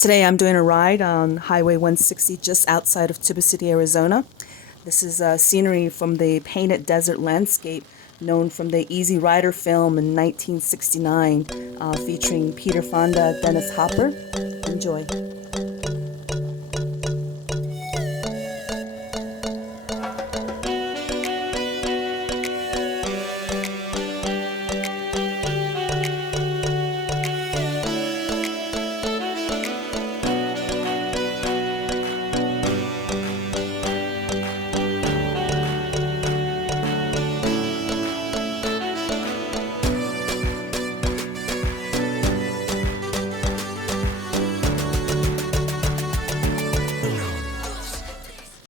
Today I'm doing a ride on Highway 160 just outside of Tuba City, Arizona. This is scenery from the painted desert landscape known from the Easy Rider film in 1969 featuring Peter Fonda, Dennis Hopper. Enjoy.